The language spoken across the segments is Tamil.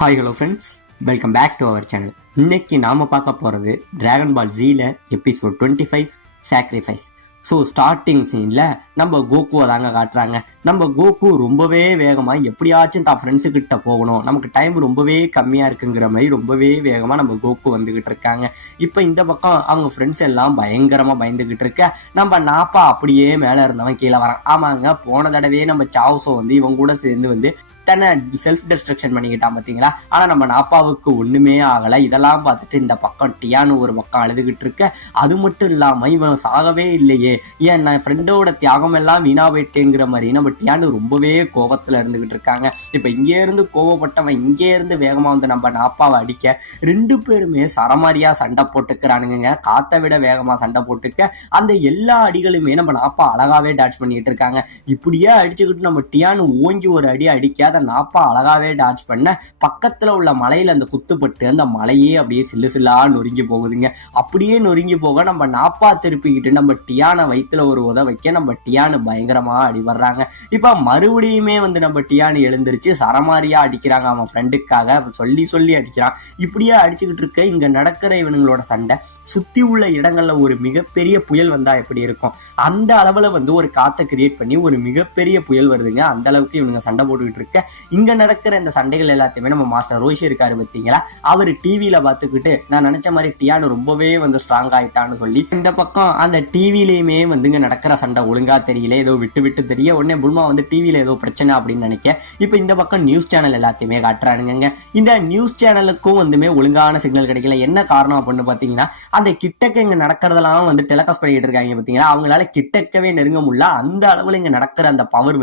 Hi hello friends, welcome back to our channel. இன்னைக்கு நாம் பார்க்க போகிறது டிராகன் பால் ஜீல எபிசோட் 25 சாக்ரிஃபைஸ். ஸோ ஸ்டார்டிங் சீனில் நம்ம கோகுவை தாங்க காட்டுறாங்க. நம்ம கோகு ரொம்பவே வேகமாக எப்படியாச்சும் தான் ஃப்ரெண்ட்ஸுக்கிட்ட போகணும், நமக்கு டைம் ரொம்பவே கம்மியாக இருக்குங்கிற மாதிரி ரொம்பவே வேகமாக நம்ம கோகு வந்துக்கிட்டு இருக்காங்க. இப்போ இந்த பக்கம் அவங்க ஃப்ரெண்ட்ஸ் எல்லாம் பயங்கரமாக பயந்துக்கிட்டு இருக்க, நம்ம நாப்பா அப்படியே மேலே இருந்தவன் கீழே வரான். ஆமாங்க, போன தடவையே நம்ம சாவுசோ இவங்க கூட சேர்ந்து தன்னை செல்ஃப் டிஸ்ட்ரக்ஷன் பண்ணிக்கிட்டான் பார்த்தீங்களா. ஆனால் நம்ம நாப்பாவுக்கு ஒன்றுமே ஆகலை. இதெல்லாம் பார்த்துட்டு இந்த பக்கம் டியானு ஒரு பக்கம் அழுதுகிட்டு இருக்க, அது மட்டும் இல்லாமல் இவன் சாகவே இல்லையே, ஏன் நான் ஃப்ரெண்டோட தியாகம் எல்லாம் வீணா போயிட்டேங்கிற மாதிரி நம்ம டியானு ரொம்பவே கோபத்தில் இருந்துகிட்டு இருக்காங்க. இப்போ இங்கே இருந்து கோவப்பட்டவன் இங்கே இருந்து வேகமாக வந்து நம்ம நாப்பாவை அடிக்க, ரெண்டு பேருமே சரமாரியாக சண்டை போட்டுக்கிறானுங்க. காற்றை விட வேகமாக சண்டை போட்டுக்க அந்த எல்லா அடிகளுமே நம்ம நாப்பா அழகாவே டாச் பண்ணிக்கிட்டு இருக்காங்க. இப்படியே அடிச்சுக்கிட்டு நம்ம டியானு ஓங்கி ஒரு அடி அடிக்க நாப்பா அழகாவே டாச் பண்ண, பக்கத்துல உள்ள மலையில அந்த குத்துப்பட்டு அந்த மலையே அப்படியே சில்லு சில்லா நொறுங்கி போகுதுங்க. அப்படியே நொறுங்கி போக நம்ம நாப்பா திருப்பிக்கிட்டு நம்ம டியானை வயிற்றுல ஒரு உத வைக்க நம்ம டியானு பயங்கரமா அடி வர்றாங்க. இப்ப மறுபடியுமே நம்ம டியானு எழுந்திருச்சு சரமாரியா அடிக்கிறாங்க. அவன் ஃப்ரெண்டுக்காக சொல்லி சொல்லி அடிக்கிறான். இப்படியே அடிச்சுக்கிட்டு இருக்க இங்க நடக்கிற இவனுங்களோட சண்டை சுத்தி உள்ள இடங்கள்ல ஒரு மிகப்பெரிய புயல் வந்தா எப்படி இருக்கும், அந்த அளவுல ஒரு காத்தை கிரியேட் பண்ணி ஒரு மிகப்பெரிய புயல் வருதுங்க. அந்த அளவுக்கு இவனுங்க சண்டை போட்டுக்கிட்டு இருக்க, இங்க நடக்கிற இந்த சண்டைகள் எல்லாத்தையுமே நம்ம மாஸ்டர் ரோஷி இருக்காரு பார்த்தீங்களா, அவர் டிவியில பார்த்துக்கிட்டு நான் நினைச்ச மாதிரி டியானு ரொம்பவே ஸ்ட்ராங் ஆயிட்டான்னு சொல்லி, இந்த பக்கம் அந்த டிவிலையுமே இங்க நடக்கிற சண்டை ஒழுங்கா தெரியல, ஏதோ விட்டு விட்டு தெரிய உடனே புல்மா டிவியில ஏதோ பிரச்சனை அப்படின்னு நினைக்க, இப்ப இந்த பக்கம் நியூஸ் சேனல் எல்லாத்தையுமே காட்டுறானுங்க. இந்த நியூஸ் சேனலுக்கும் ஒழுங்கான சிக்னல் கிடைக்கல. என்ன காரணம் அப்படின்னு பாத்தீங்கன்னா, அந்த கிட்டக்க இங்க நடக்கிறதெல்லாம் டெலிகாஸ்ட் பண்ணிட்டு இருக்காங்க பாத்தீங்களா, அவங்களால கிட்டக்கவே நெருங்க முடியல. அந்த அளவுல இங்க நடக்கிற அந்த பவர்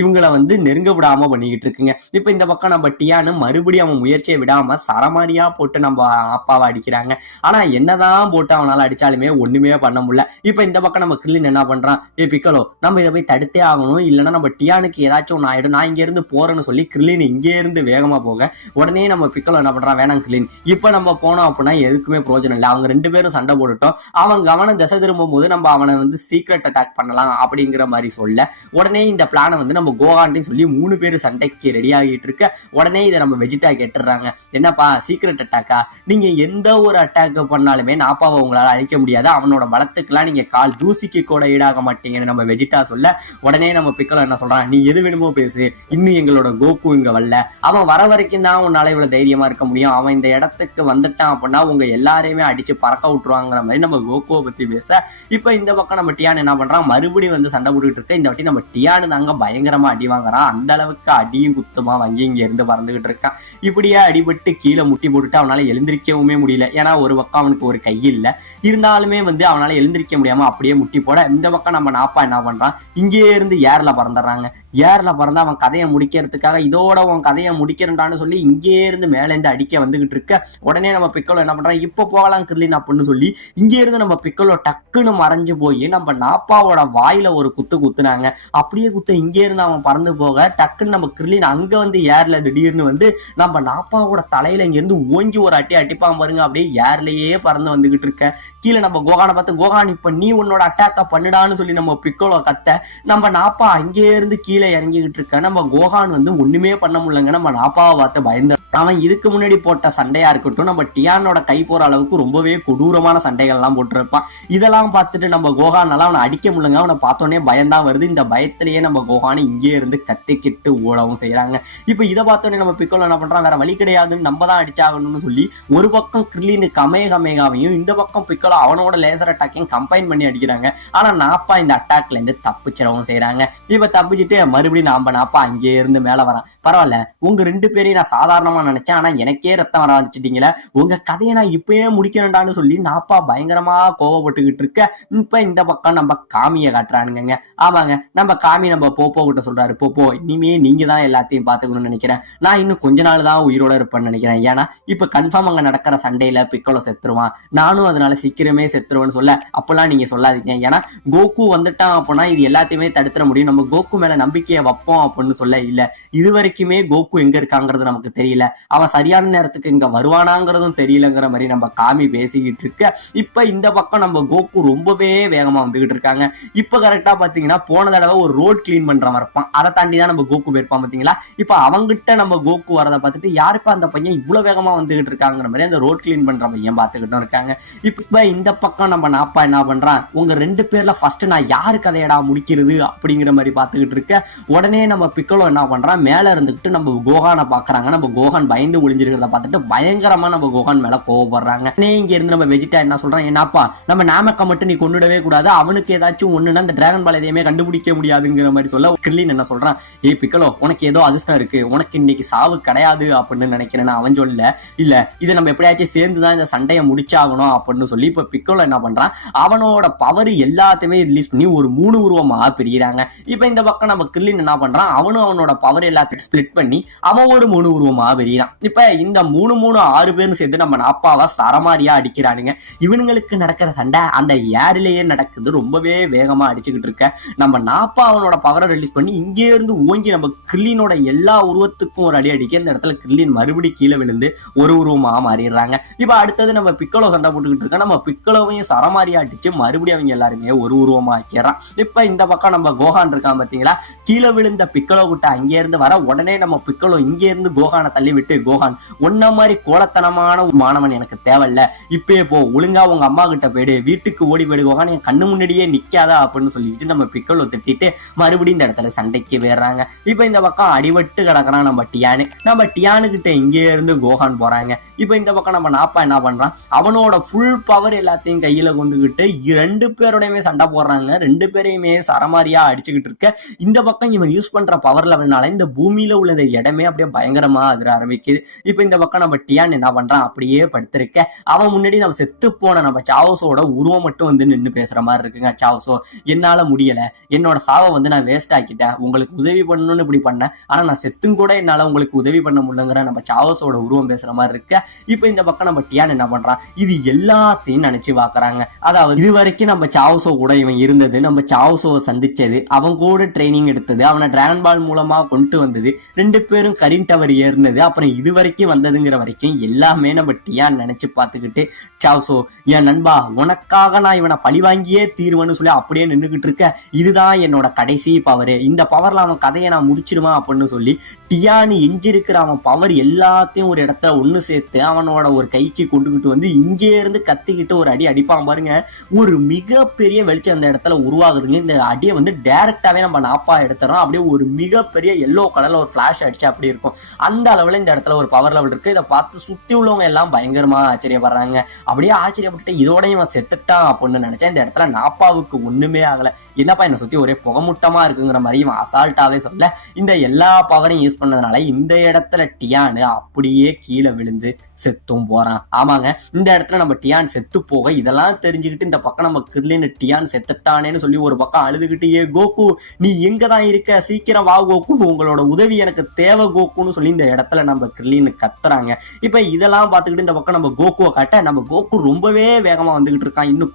இவங்களை நெருங்க விடாம பண்ணிக்கிட்டு இருக்குங்க. இப்ப இந்த பக்கம் நம்ம டியானு மறுபடியும் அவன் முயற்சியை விடாம சரமாரியா போட்டு நம்ம அப்பாவை அடிக்கிறாங்க. ஆனா என்னதான் போட்டு அவனால அடிச்சாலுமே ஒண்ணுமே பண்ண முடியல. இப்ப இந்த பக்கம் நம்ம கிரிலின் என்ன பண்றான், பிக்கலோ நம்ம இதை போய் தடுத்தே ஆகணும், இல்லைன்னா நம்ம டியானுக்கு ஏதாச்சும் ஒன்று ஆயிடும், நான் இங்க இருந்து போறேன்னு சொல்லி கிரிலின் இங்கே இருந்து வேகமா போக, உடனே நம்ம பிக்கலோ என்ன பண்றான், வேணாம் கிரிலின் இப்ப நம்ம போனோம் அப்படின்னா எதுக்குமே பிரயோஜனம் இல்லை, அவங்க ரெண்டு பேரும் சண்டை போட்டுட்டோம், அவன் கவனம் திசை திரும்பும் போது நம்ம அவனை சீக்ரெட் அட்டாக் பண்ணலாம் அப்படிங்கிற மாதிரி சொல்ல, உடனே இந்த பிளானை நம்ம கோகான்ட்டு சொல்லி 3 பேர் சண்டைக்கு ரெடி ஆகிட்டு இருக்க, உடனே இதை நம்ம வெஜிடா கேட்டுறாங்க. என்னப்பா சீக்ரெட் அட்டாக்கா, நீங்க எந்த ஒரு அட்டாக் பண்ணாலுமே நாப்பாவை உங்களால அழிக்க முடியாது, அவனோட பலத்துக்கெல்லாம் நீங்க கால் தூசிக்கு கூட ஈடாக மாட்டீங்கன்னு நம்ம வெஜிடா சொல்ல, உடனே நம்ம பிக்கலோ என்ன சொல்றான், நீ எது வேணுமோ பேசு, இன்னும் எங்களோட கோகு இங்க வரல, அவன் வர வரைக்கும் தான் உன்னால இவ்வளவு தைரியமா இருக்க முடியும், அவன் இந்த இடத்துக்கு வந்துட்டான் அப்படின்னா உங்க எல்லாரையுமே அடிச்சு பறக்க விட்டுருவாங்கிற மாதிரி நம்ம கோகுவை பத்தி பேச, இப்ப இந்த பக்கம் நம்ம டியான் என்ன பண்றான், மறுபடியும் சண்டை போட்டுக்கிட்டு இருக்க. இந்த வாட்டி நம்ம டியானு தாங்க பயங்கரமா அடி வாங்குறான். அந்த அளவுக்கு அடியும் குத்துமா வாங்கி இங்க இருந்து பறந்துகிட்டு இருக்கான். இப்படியே அடிபட்டு கீழே முட்டி போட்டுட்டு அவனால எழுந்திருக்கவுமே முடியல. ஏன்னா ஒரு பக்கம் அவனுக்கு ஒரு கை இல்ல, இருந்தாலுமே அவனால எழுந்திருக்க முடியாம அப்படியே முட்டி போட, இந்த பக்கம் நம்ம நாப்பா என்ன பண்றான், இங்கே இருந்து ஏர்ல பறந்துடுறாங்க. ஏர்ல பறந்து அவன் கதையை முடிக்கிறதுக்காக இதோட உன் கதையை முடிக்கிறேன்டான்னு சொல்லி இங்கே இருந்து மேல இருந்து அடிக்க வந்துகிட்டு இருக்க, உடனே நம்ம பிக்கலோ என்ன பண்றான், இப்ப போகலாம் கிரிலின் அப்படின்னு சொல்லி இங்கே இருந்து நம்ம பிக்கலோ டக்குன்னு மறைஞ்சு போய் நம்ம நாப்பாவோட வாயில ஒரு குத்து குத்துனாங்க. அப்படியே குத்து இங்கே இருந்து அவன் பறந்து போக, டக்குன்னு நம்ம கிரிலின் அங்க ஏர்ல திடீர்னு நம்ம நாப்பாவோட தலையில இங்க இருந்து ஓங்கி ஒரு அட்டிப்பான் பாருங்க, அப்படியே ஏர்லயே பறந்து வந்துகிட்டு இருக்க. கீழே நம்ம கோகானை பார்த்து, கோகான் இப்ப நீ உன்னோட அட்டாக்க பண்ணுடான்னு சொல்லி நம்ம பிக்கலோ கத்த, நம்ம நாப்பா அங்கே இருந்து கீழே இறங்கிக்கிட்டு இருக்க. நம்ம கோகான் ஒண்ணுமே பண்ண முடியலங்க. நம்ம நாப்பாவை பார்த்து பயந்து, அவன் இதுக்கு முன்னாடி போட்ட சண்டையா இருக்கட்டும், நம்ம டியானோட கை போற அளவுக்கு ரொம்பவே கொடூரமான சண்டைகள் எல்லாம் போட்டுருப்பான். இதெல்லாம் பார்த்துட்டு நம்ம கோகானால அவனை அடிக்க முடியலங்க. அவனை பார்த்தோன்னே பயம்தான் வருது. இந்த பயத்திலேயே நம்ம கோகானை இங்கே இருந்து கத்திக்கிட்டு ஓடவும் செய்யறாங்க. இப்ப இதை பார்த்தோன்னே நம்ம பிக்கலோ என்ன பண்றான், வேற வழி கிடையாதுன்னு நம்ம தான் அடிச்சாகணும்னு சொல்லி ஒரு பக்கம் கிரிலின் கமேகமேகாவையும் இந்த பக்கம் பிக்கலோ அவனோட லேசர் அட்டாக்கையும் கம்பைன் பண்ணி அடிக்கிறாங்க. ஆனா நாப்பா இந்த அட்டாக்ல இருந்து தப்பிச்சிடவும் செய்யறாங்க. இப்ப தப்பிச்சுட்டு மறுபடியும் நாப்பா அங்கே இருந்து மேல வரான். பரவாயில்ல, உங்க 2 பேரையும் நான் சாதாரணமா நினைச்சேன், ஆனா எனக்கே ரத்தம் வர ஆரம்பிச்சிட்டீங்களே, உங்க கதையை நான் இப்பயே முடிக்கிறேன்டான்னு சொல்லி நாப்பா பயங்கரமா கோவப்பட்டுக்கிட்டு இருக்க. இப்ப இந்த பக்கம் நம்ம காமியை காட்டுறானுங்க. ஆமாங்க, நம்ம காமி நம்ம போப்போ கிட்ட சொல்றாரு, போப்போ இனிமே நீங்க தான் எல்லாத்தையும் பாத்துக்கணும்னு நினைக்கிறேன், நான் இன்னும் கொஞ்ச நாள் தான் உயிரோட இருப்பேன்னு நினைக்கிறேன், ஏன்னா இப்ப கன்ஃபார்ம் அங்க நடக்கிற சண்டையில பிக்கலோ செத்துருவான், நானும் அதனால சீக்கிரமே செத்துருவேன்னு சொல்ல, அப்பெல்லாம் நீங்க சொல்லாதீங்க, ஏன்னா கோகு வந்துட்டான் அப்படின்னா இது எல்லாத்தையுமே தடுத்துட முடியும், நம்ம கோகு மேல நம்பிக்கையை வைப்போம் அப்படின்னு சொல்ல, இல்ல இது வரைக்குமே கோகு எங்க இருக்காங்கிறது நமக்கு தெரியல, அவன் சரியான நேரத்துக்கு இங்க வருவானாங்கிறதும் தெரியலங்கிற மாதிரி நம்ம காமி பேசிக்கிட்டு இருக்க. இப்ப இந்த பக்கம் நம்ம கோகு ரொம்பவே வேகமா வந்துகிட்டு இருக்காங்க. இப்ப கரெக்டா பாத்தீங்கன்னா போன தடவை ஒரு ரோட் கிளீன் பண்றவன் இருப்பான், அதை தாண்டி தான் நம்ம கோகு போயிருப்பான் பாத்தீங்களா. இப்ப அவங்கிட்ட நம்ம கோகு வரதை பார்த்துட்டு யாருப்பா அந்த பையன் இவ்வளவு வேகமா வந்துகிட்டு இருக்காங்கிற மாதிரி அந்த ரோட் கிளீன் பண்ற பையன் பார்த்துக்கிட்டும் இருக்காங்க. இப்ப இந்த பக்கம் நம்ம நாப்பா என்ன பண்றான், உங்க 2 பேர்ல ஃபர்ஸ்ட் நான் யாரு கதையடா முடிக்கிறது அப்படிங்கிற மாதிரி பார்த்துக்கிட்டு இருக்க. உடனே நம்ம பிக்கலோ என்ன பண்றான், மேல இருந்துகிட்டு நம்ம கோகானை பாக்குறாங்க. நம்ம கோகான் பயந்து ஒளிஞ்சிருக்கிறத பார்த்துட்டு பயங்கரமா நம்ம கோகான் மேல கோவப்படுறாங்க. இங்க இருந்து நம்ம வெஜிடா என்ன சொல்றான், என்னப்பா நம்ம நாமக்க மட்டும் நீ கொண்டுடவே கூடாது, அவனுக்கு ஏதாச்சும் ஒண்ணுன்னா அந்த டிராகன் பால் எதையுமே கண்டுபிடிக்க முடியாதுங்கிற மாதிரி சொல்ல கிர்லின் என்ன சொல்றான், ஏய் பிக்கலோ உனக்கு ஏதோ அதிர்ஷ்டம் இருக்கு, உனக்கு இன்னைக்கு சாவு கிடையாது அப்படின்னு நினைக்கிறேன். அவன் சொல்ல இல்ல இதை நம்ம எப்படியாச்சும் சேர்ந்துதான் இந்த சண்டையை முடிச்சாகணும் அப்படின்னு சொல்லி இப்ப பிக்கலோ என்ன பண்றான், அவனோட பவர் எல்லாத்தையுமே ரிலீஸ் பண்ணி ஒரு 3 உருவமா பிரிகிறாங்க. இப்ப இந்த பக்கம் நம்ம கிர்லின் என்ன பண்றான், அவனும் அவனோட பவர் எல்லாத்தையும் ஸ்பிளிட் பண்ணி அவன் ஒரு 3 உருவமா பிரிகிறான். இப்ப இந்த 3 பேரும் சேர்ந்து நம்ம நாப்பாவை சரமாரியா அடிக்கிறானுங்க. இவனுங்களுக்கு நடக்கிற சண்டை அந்த ஏரிலேயே நடக்குது, ரொம்பவே வேகமா அடிச்சுக்கிட்டு இருக்க. நம்ம நாப்பா அவனோட பவரை ரிலீஸ் பண்ணி இங்கே இருந்து ஓங்கி நம்ம கிர்லினோட எல்லா உருவத்துக்கும் ஒரு அடி அடிக்க இந்த இடத்துல கிர்லின் மறுபடி கீழே விழுந்து ஒரு உருவமா மாறிடுறாங்க. இப்ப அடுத்தது நம்ம பிக்கலோ சண்டை போட்டுக்கிட்டு இருக்க. நம்ம பிக்கலோவையும் சரமாரியா அடிச்சு மறுபடியும் அவங்க எல்லாருமே ஒரு உருவமா ஆக்கிறான். இப்ப இந்த பக்கம் நம்ம கோகான் இருக்கான் பாத்தீங்களா, கீழே விழுந்த பிக்கலோ கிட்ட அங்கே இருந்து வர உடனே நம்ம பிக்கலோ இங்கே இருந்து கோகானை தள்ளி விட்டு, கோகான் ஒன்ன மாதிரி கோலத்தனமான ஒரு மாணவன் எனக்கு தேவையில்ல, இப்பயே போ, ஒழுங்கா உங்க அம்மா கிட்ட போயிடு, வீட்டுக்கு ஓடி போயிடு கோகான், என் கண்ணு முன்னாடியே நிக்காதா அப்படின்னு சொல்லிட்டு நம்ம பிக்கலோ திட்டிட்டு மறுபடியும் இந்த இடத்துல சண்டைக்கு வேறாங்க. இப்ப இந்த பக்கம் அடிபட்டு கிடக்குறான் நம்ம டியானு. நம்ம டியானு கிட்ட இங்கே இருந்து கோகான் போறாங்க. இப்ப இந்த பக்கம் நம்ம நாப்பா என்ன பண்றான், அவனோட ஃபுல் பவர் எல்லாத்தையும் கையில கொண்டுகிட்டு 2 பேரோடையுமே சண்டை போடுறாங்க. 2 பேரையுமே சரமாரியா அடிச்சுக்கிட்டு இருக்க. இந்த பக்கம் இவன் யூஸ் பண்ற பவர் லெவல்னால இந்த பூமியில உள்ள இடமே அப்படியே பயங்கரமா அதிர ஆரம்பிக்குது. இப்ப இந்த பக்கம் நம்ம டியான் என்ன பண்றான், அப்படியே படுத்திருக்க. அவன் முன்னாடி நம்ம செத்து போன நம்ம சாவஸோட உருவம் மட்டும் வந்து நின்று பேசுற மாதிரி இருக்குங்க. சாவஸோ, என்னால முடியல, என்னோட சாவை வந்து நான் வேஸ்ட் ஆக்கிட்டேன், உங்களுக்கு உதவி பண்ணணும்னு இப்படி பண்ணேன், ஆனா நான் செத்தும் கூட என்னால உங்களுக்கு உதவி பண்ண முடியலங்கிற நம்ம சாவஸோட உருவம் பேசுற மாதிரி இருக்க. இப்ப இந்த பக்கம் நம்ம டியான் என்ன பண்றான், இது எல்லாத்தையும் நினைச்சு பாக்குறாங்க. அதாவது இது வரைக்கும் நம்ம சாவஸோ கூட இவன் இருந்தது, நம்ம சாவஸோவை சந்திச்சது, அவன் கூட ட்ரைனிங் எடுத்தது, அவனை டிராகன் பால் மூலமா கொண்டு வந்தது, 2 பேரும் கரின் டவர் ஏறினது, அப்புறம் இது வரைக்கும் வந்ததுங்கிற வரைக்கும் எல்லாமே நம்ம டியான் நினைச்சு பார்த்துக்கிட்டு, சாவஸோ என் நண்பா உனக்காக நான் இவனை பழி வாங்கியே தீர்வேன்னு சொல்லி அப்படியே நின்றுகிட்டு இருக்க. இதுதான் என்னோட கடைசி பவர், இந்த பவர்ல அவன் கதையை நான் முடிச்சிடுவான் அப்படின்னு சொல்லி டியானு எஞ்சிருக்கிற அவன் பவர் எல்லாத்தையும் ஒரு இடத்துல ஒண்ணு சேர்த்து அவனோட ஒரு கைக்கு கொண்டுகிட்டு வந்து இங்கே இருந்து கத்திக்கிட்டு ஒரு அடி அடிப்பான் பாருங்க. ஒரு மிகப்பெரிய வெளிச்சம் அந்த இடத்துல உருவாகுதுங்க. இந்த அடியை வந்து டைரக்டாவே நம்ம நாப்பா எடுத்துறோம். அப்படியே ஒரு மிகப்பெரிய எல்லோ கலர்ல ஒரு பிளாஷ் அடிச்சு அப்படி இருக்கும். அந்த அளவுல இந்த இடத்துல ஒரு பவர் லெவல் இருக்கு. இதை பார்த்து சுத்தி உள்ளவங்க எல்லாம் பயங்கரமா ஆச்சரியப்படுறாங்க. அப்படியே ஆச்சரியப்பட்டு இதோட இவன் செத்துட்டான் அப்படின்னு நினைச்சேன். இந்த இடத்துல நாப்பாவுக்கு ஒண்ணுமே ஆகல. என்னப்பா என்னை சுத்தி ஒரே புகமுட்டமா இருக்குங்கிற மாதிரி இவன் அசால்ட்டாவே சொல்ல, இந்த எல்லா பவரையும் யூஸ் பண்ணதுனால இந்த இடத்துல டியானு அப்படியே கீழே விழுந்து செத்தும் போறான். ஆமாங்க, இந்த இடத்துல நம்ம டியான் செத்து போக இதெல்லாம் தெரிஞ்சுக்கிட்டு இந்த பக்கம் நம்ம கிர்லின் டியான் செத்துட்டானேன்னு சொல்லி ஒரு பக்கம் அழுதுகிட்டு, ஏ கோகு நீ எங்க தான் இருக்க, சீக்கிரம் வா கோகு, உங்களோட உதவி எனக்கு தேவை கோகுன்னு சொல்லி இந்த இடத்துல நம்ம கிர்லின் கத்துறாங்க. இப்ப இதெல்லாம் பார்த்துக்கிட்டு இந்த பக்கம் நம்ம கோகுவை காட்ட, நம்ம கோகு ரொம்பவே வேகமா வந்துகிட்டு இருக்கான். இன்னும்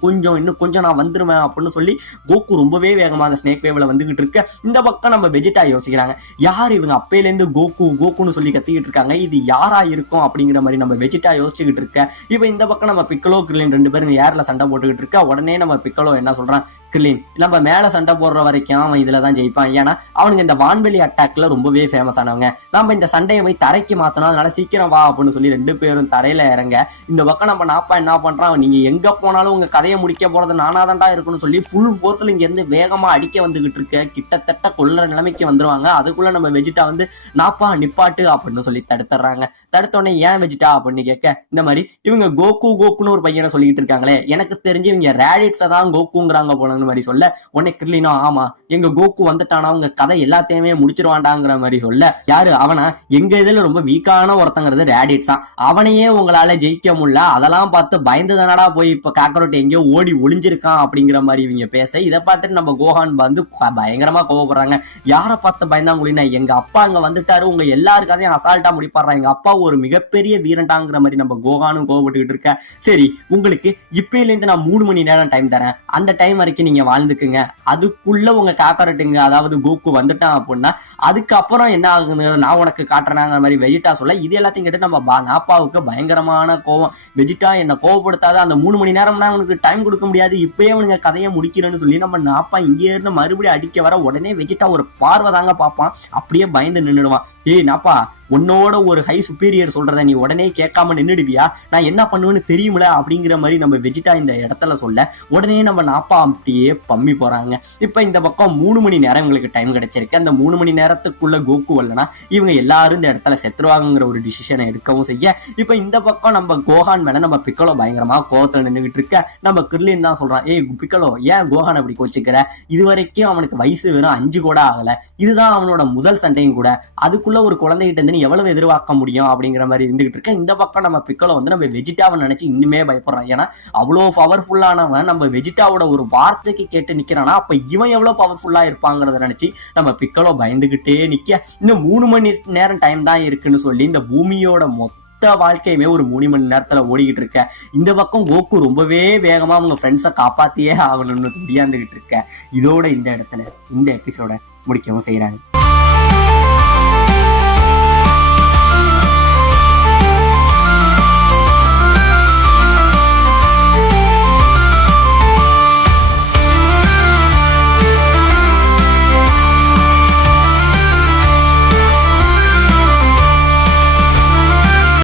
கொஞ்சம் நான் வந்துருவேன் அப்படின்னு சொல்லி கோகு ரொம்பவே வேகமா அந்த ஸ்னேக் வேவ்ல வந்துகிட்டு இருக்க. இந்த பக்கம் நம்ம வெஜிடா யோசிக்கிறாங்க, யார் இவங்க அப்பையில இருந்து கோகுன்னு சொல்லி கத்திக்கிட்டு இருக்காங்க, இது யாரா இருக்கும் அப்படிங்கிற மாதிரி நம்ம வெஜிடா யோசிச்சுக்கிட்டு இருக்க. இப்ப இந்த பக்கம் நம்ம பிக்கலோ கிர்லின் 2 பேரும் ஏர்ல சண்டை போட்டுக்கிட்டு இருக்க. உடனே நம்ம பிக்கலோ என்ன சொல்றான், கிர்லின் நம்ம மேல சண்டை போடுற வரைக்கும் அவன் இதுலதான் ஜெயிப்பான், ஏன்னா அவனுக்கு இந்த வான்வெளி அட்டாக்ல ரொம்பவே ஃபேமஸ் ஆனவங்க, நம்ம இந்த சண்டையை போய் தரைக்கு மாத்தணும், அதனால சீக்கிரம் வா அப்படின்னு சொல்லி 2 பேரும் தரையில இறங்க. இந்த பக்கம் நம்ம நாப்பா என்ன பண்றான், நீங்க எங்க போனாலும் உங்க கதையை முடிக்க போறது நானாதான்டா இருக்குன்னு சொல்லி ஃபுல் ஃபோர்ஸ்ல இங்க இருந்து வேகமா அடிக்க வந்துகிட்டு இருக்க. கிட்டத்தட்ட கொல்ற நிலைமைக்கு வந்துருவாங்க. அதுக்குள்ள நம்ம வெஜிடா வந்து நாப்பா நிப்பாட்டு அப்படின்னு சொல்லி தடுத்துறாங்க. தடுத்தோடனே ஏன் வெஜிடா அப்படின்னு கேட்க, இந்த மாதிரி இவங்க கோகுன்னு ஒரு பையனை சொல்லிட்டு இருக்காங்களே, எனக்கு தெரிஞ்சு இவங்க ரேடிட்ஸை தான் கோகுங்கிறாங்க போலன்னு மாதிரி சொல்ல, உடனே கிர்லினோ ஆமா எங்க கோகு வந்துட்டானா உங்க கதை எல்லாத்தையுமே முடிச்சிருவாண்டாங்கிற மாதிரி சொல்ல, யாரு அவனா, எங்க இதுல ரொம்ப வீக்கான ஒருத்தங்கிறது ரேடிட்ஸா, அவனையே உங்களால ஜெயிக்க முடியல, அதெல்லாம் பார்த்து பயந்துதானடா போய் இப்ப காக்கரோட் எங்கேயோ ஓடி ஒளிஞ்சிருக்கான் அப்படிங்கிற மாதிரி இவங்க பேச, இதை பார்த்துட்டு நம்ம கோகான் வந்து பயங்கரமா கோவப்படுறாங்க. யாரை பார்த்து பயந்தாங்குழினா, எங்க அப்பா அங்க வந்துட்டாரு, உங்க எல்லாரு கதையும் அசால்ட்டா முடிப்பாடுறாங்க, எங்க அப்பா ஒரு மிகப்பெரிய வீரண்டாங்கிற மாதிரி நம்ம கோகானும் கோவப்பட்டுக்கிட்டு இருக்க. சரி உங்களுக்கு இப்பயில இருந்து நான் 3 மணி நேரம் டைம் தரேன், அந்த டைம் வரைக்கும் நீங்க நீங்க வாழ்ந்துக்குங்க, அதுக்குள்ள உங்க காக்கரட்டுங்க அதாவது கோகு வந்துட்டான் அப்படின்னா அதுக்கப்புறம் என்ன ஆகுது நான் உனக்கு காட்டுறேங்கிற மாதிரி வெஜிட்டா சொல்ல, இது எல்லாத்தையும் கேட்டு நம்ம நாப்பாவுக்கு பயங்கரமான கோவம். வெஜிட்டா என்ன கோவப்படுத்தாத, அந்த 3 மணி நேரம்னா அவனுக்கு டைம் கொடுக்க முடியாது, இப்பயே அவனுங்க கதையை முடிக்கிறேன்னு சொல்லி நம்ம நாப்பா இங்கே இருந்து மறுபடியும் அடிக்க வர உடனே வெஜிட்டா ஒரு பார்வை தாங்க பார்ப்பான், அப்படியே பயந்து நின்றுடுவான். ஏய் நாப்பா, உன்னோட ஒரு ஹை சுப்பீரியர் சொல்றத நீ உடனே கேட்காம நின்றுடுவியா, நான் என்ன பண்ணுவேன்னு தெரியுமில அப்படிங்கிற மாதிரி நம்ம வெஜிட்டா இந்த இடத்துல சொல்ல உடனே நம்ம நாப்பா அப்படியே பம்மி போறாங்க. இப்ப இந்த பக்கம் 3 மணி நேரம் இவங்களுக்கு டைம் கிடைச்சிருக்கு. அந்த 3 மணி நேரத்துக்குள்ள கோகு வரலனா இவங்க எல்லாரும் இந்த இடத்துல செத்துருவாங்கிற ஒரு டிசிஷனை எடுக்கவும் செய்ய, இப்ப இந்த பக்கம் நம்ம கோஹான் மேல நம்ம பிக்கலோ பயங்கரமா கோவத்துல நின்றுகிட்டு இருக்க. நம்ம கிர்லின் தான் சொல்றான், ஏய் பிக்கலோ ஏன் கோஹான் அப்படி கோச்சிக்கிற, இது வரைக்கும் அவனுக்கு வயசு வெறும் 5 கூட ஆகல, இதுதான் அவனோட முதல் சண்டையும் கூட, அதுக்குள்ள ஒரு குழந்தைகிட்ட இருந்து எவ்வளவு எதிர்பார்க்க முடியும் அப்படிங்கிற மாதிரி இருந்துகிட்டு இருக்க. இந்த பக்கம் நம்ம பிக்கலோ வந்து நம்ம வெஜிட்டாவை நினைச்சு இன்னுமே பயப்படுறான். ஏன்னா அவ்வளோ பவர்ஃபுல்லானவன் நம்ம வெஜிட்டாவோட ஒரு வார்த்தைக்கு கேட்டு நிக்கிறானா, அப்ப இவன் எவ்வளவு பவர்ஃபுல்லா இருப்பாங்கிறத நினைச்சு நம்ம பிக்கலோ பயந்துகிட்டே நிக்க. இன்னும் 3 மணி நேரம் டைம் தான் இருக்குன்னு சொல்லி இந்த பூமியோட மொத்த வாழ்க்கையுமே ஒரு 3 மணி நேரத்துல ஓடிக்கிட்டு இருக்க. இந்த பக்கம் கோகு ரொம்பவே வேகமா அவங்க ஃப்ரெண்ட்ஸை காப்பாத்தியே ஆகணும்னு முடியாந்துகிட்டு இருக்க. இதோட இந்த இடத்துல இந்த எபிசோட முடிக்கவும் செய்யறாங்க.